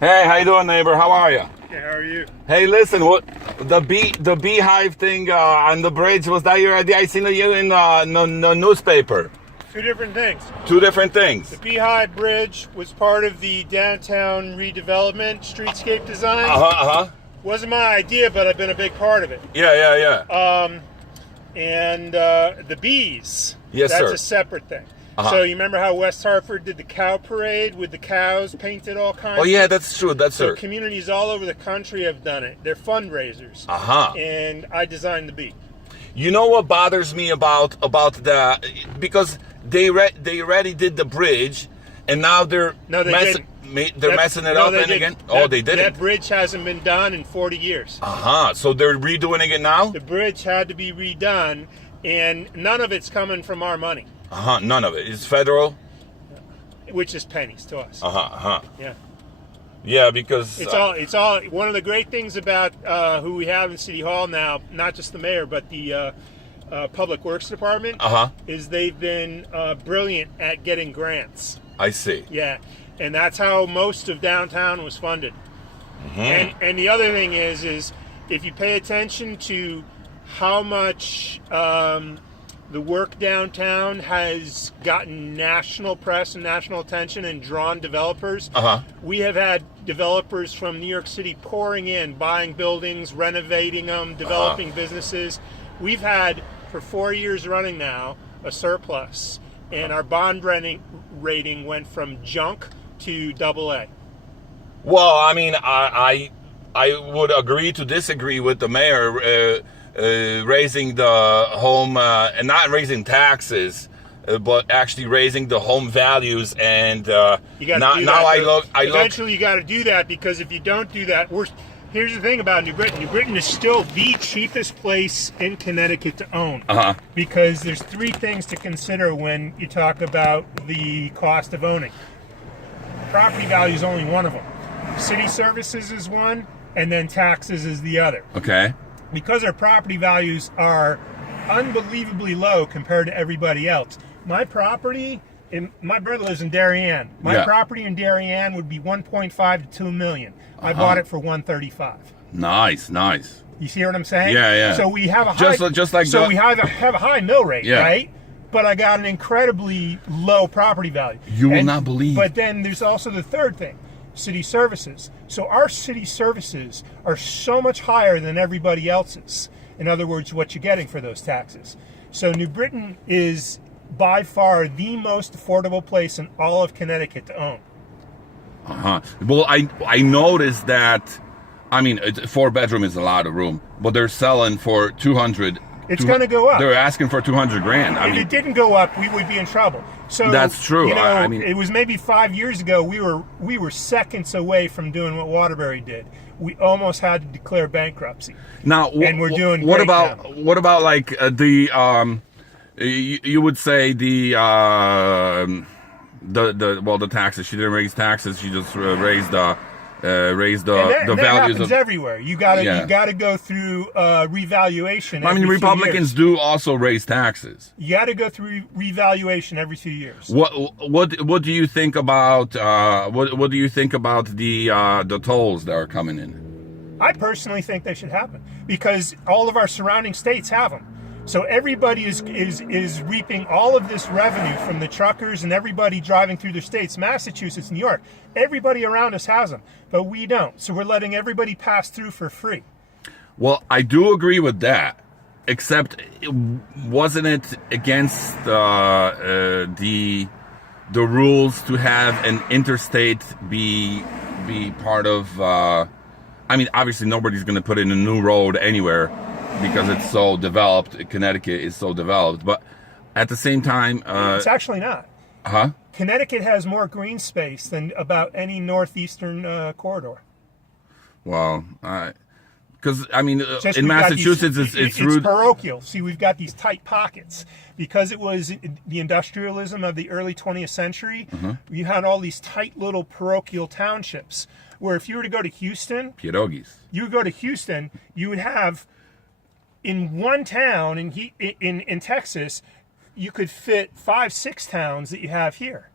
Hey, how you doing, neighbor? How are you? Yeah, how are you? Hey, listen, what the beehive thing on the bridge, was that your idea? I seen you in the newspaper. Two different things. Two different things. The Beehive Bridge was part of the downtown redevelopment streetscape design. Wasn't my idea, but I've been a big part of it. Yeah. And the bees. Yes, that's sir. a separate thing. So you remember how West Hartford did the cow parade with the cows painted all kinds? Oh yeah, that's true. That's so true. Communities all over the country have done it. They're fundraisers. And I designed the bee. You know what bothers me about the, because they already did the bridge, and now they're messing it up again. Oh, they didn't. That bridge hasn't been done in 40 years. So they're redoing it now. The bridge had to be redone, and none of it's coming from our money. None of it. It's federal. Which is pennies to us. Yeah. Yeah, because it's all one of the great things about who we have in City Hall now, not just the mayor, but the Public Works Department, is they've been brilliant at getting grants. I see. Yeah, and that's how most of downtown was funded. And the other thing is if you pay attention to how much the work downtown has gotten national press and national attention and drawn developers. We have had developers from New York City pouring in, buying buildings, renovating them, developing businesses. We've had, for 4 years running now, a surplus, and our bond rating went from junk to AA. Well, I mean, I would agree to disagree with the mayor. Raising the home, and not raising taxes, but actually raising the home values. And eventually you got to do that, because if you don't do that, here's the thing about New Britain. New Britain is still the cheapest place in Connecticut to own, because there's three things to consider when you talk about the cost of owning. Property value is only one of them. City services is one, and then taxes is the other. Okay. Because our property values are unbelievably low compared to everybody else. My property, my brother lives in Darien. My property in Darien would be 1.5 to 2 million. I bought it for 135. Nice. You see what I'm saying? Yeah. So we have a high, we have a high mill rate, right? But I got an incredibly low property value. You will not believe. But then there's also the third thing. City services. So our city services are so much higher than everybody else's. In other words, what you're getting for those taxes. So New Britain is by far the most affordable place in all of Connecticut to own. Well, I noticed that. I mean, 4-bedroom is a lot of room, but they're selling for 200. It's going to go up. They're asking for 200 grand. If it didn't go up, we would be in trouble. So that's true. You know, I mean, it was maybe 5 years ago. We were seconds away from doing what Waterbury did. We almost had to declare bankruptcy. Now, and we're doing. What about like you would say the taxes? She didn't raise taxes. She just raised the values. That happens everywhere. You gotta go through revaluation. I mean, Republicans do also raise taxes. You got to go through revaluation every few years. What do you think about what do you think about the tolls that are coming in? I personally think they should happen, because all of our surrounding states have them. So everybody is reaping all of this revenue from the truckers and everybody driving through their states. Massachusetts, New York, everybody around us has them, but we don't. So we're letting everybody pass through for free. Well, I do agree with that, except wasn't it against the rules to have an interstate be part of? I mean, obviously nobody's going to put in a new road anywhere, because it's so developed. Connecticut is so developed, but at the same time, it's actually not. Connecticut has more green space than about any northeastern corridor. Well, because I mean, in Massachusetts, it's parochial. See, we've got these tight pockets because it was the industrialism of the early 20th century. You had all these tight little parochial townships, where if you were to go to Houston, you would go to Houston, you would have, in one town in Texas, you could fit 5-6 towns that you have here.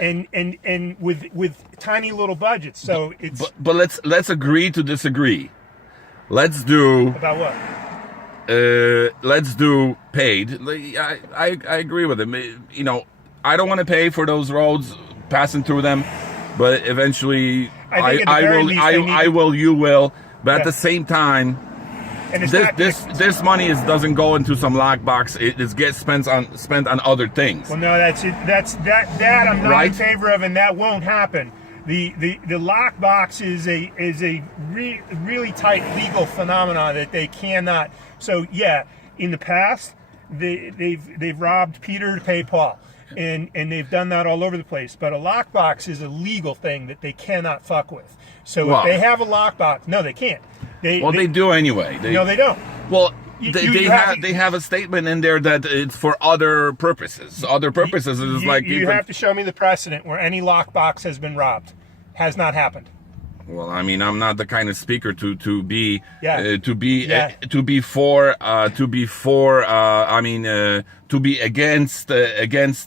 and with tiny little budgets. So it's but let's agree to disagree. Let's do about what? Let's do paid. I agree with him. You know, I don't want to pay for those roads passing through them, but eventually I will, you will. But at the same time, and this money doesn't go into some lockbox. It gets spent on other things. Well, no, that I'm not in favor of, and that won't happen. The lockbox is a really tight legal phenomenon that they cannot. So yeah, in the past they've robbed Peter to pay Paul, and they've done that all over the place. But a lockbox is a legal thing that they cannot fuck with. So if they have a lockbox, no, they can't. They do anyway. No, they don't. Well, they have a statement in there that it's for other purposes. Other purposes is like you have to show me the precedent where any lockbox has been robbed. Has not happened. Well, I mean, I'm not the kind of speaker to be against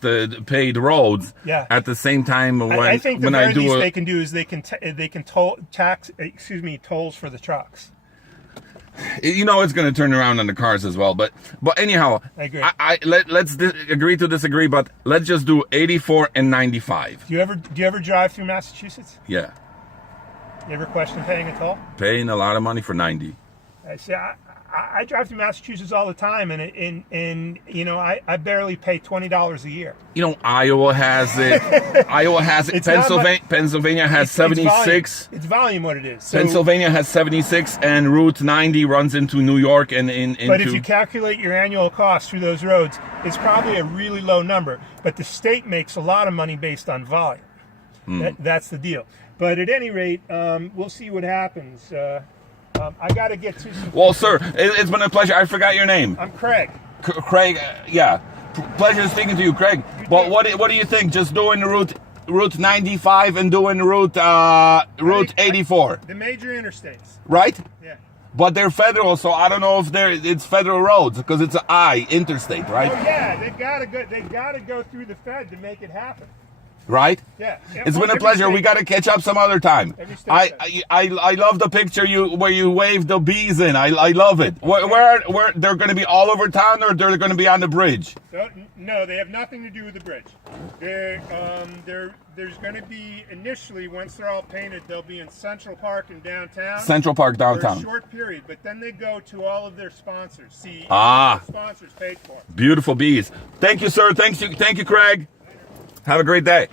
the paid roads. Yeah. At the same time, I think the very least they can do is they can tolls for the trucks. You know, it's going to turn around on the cars as well. But anyhow, I agree. Let's agree to disagree. But let's just do 84 and 95. Do you ever drive through Massachusetts? Yeah. You ever question paying a toll? Paying a lot of money for 90. I see. I drive through Massachusetts all the time, and you know, I barely pay $20 a year. You know, Iowa has it. Iowa has it. Pennsylvania has 76. It's volume what it is. So, Pennsylvania has 76, and Route 90 runs into New York and into. But if you calculate your annual cost through those roads, it's probably a really low number. But the state makes a lot of money based on volume. That's the deal. But at any rate, we'll see what happens. I got to get to some... Well, sir, it's been a pleasure. I forgot your name. I'm Craig. Craig, yeah. Pleasure speaking to you, Craig. Well, what do you think? Just doing Route 95 and doing Route 84. The major interstates. Right? Yeah. But they're federal, so I don't know if it's federal roads because it's an interstate, right? Oh yeah, they gotta go through the Fed to make it happen. Right? Yeah. It's been a pleasure. We got to catch up some other time. I love the picture where you wave the bees in. I love it. Where they're going to be all over town, or they're going to be on the bridge? No, they have nothing to do with the bridge. There's going to be initially, once they're all painted, they'll be in Central Park and downtown. Central Park downtown. For a short period, but then they go to all of their sponsors. See, sponsors paid for. Beautiful bees. Thank you, sir. Thank you, Craig. Have a great day.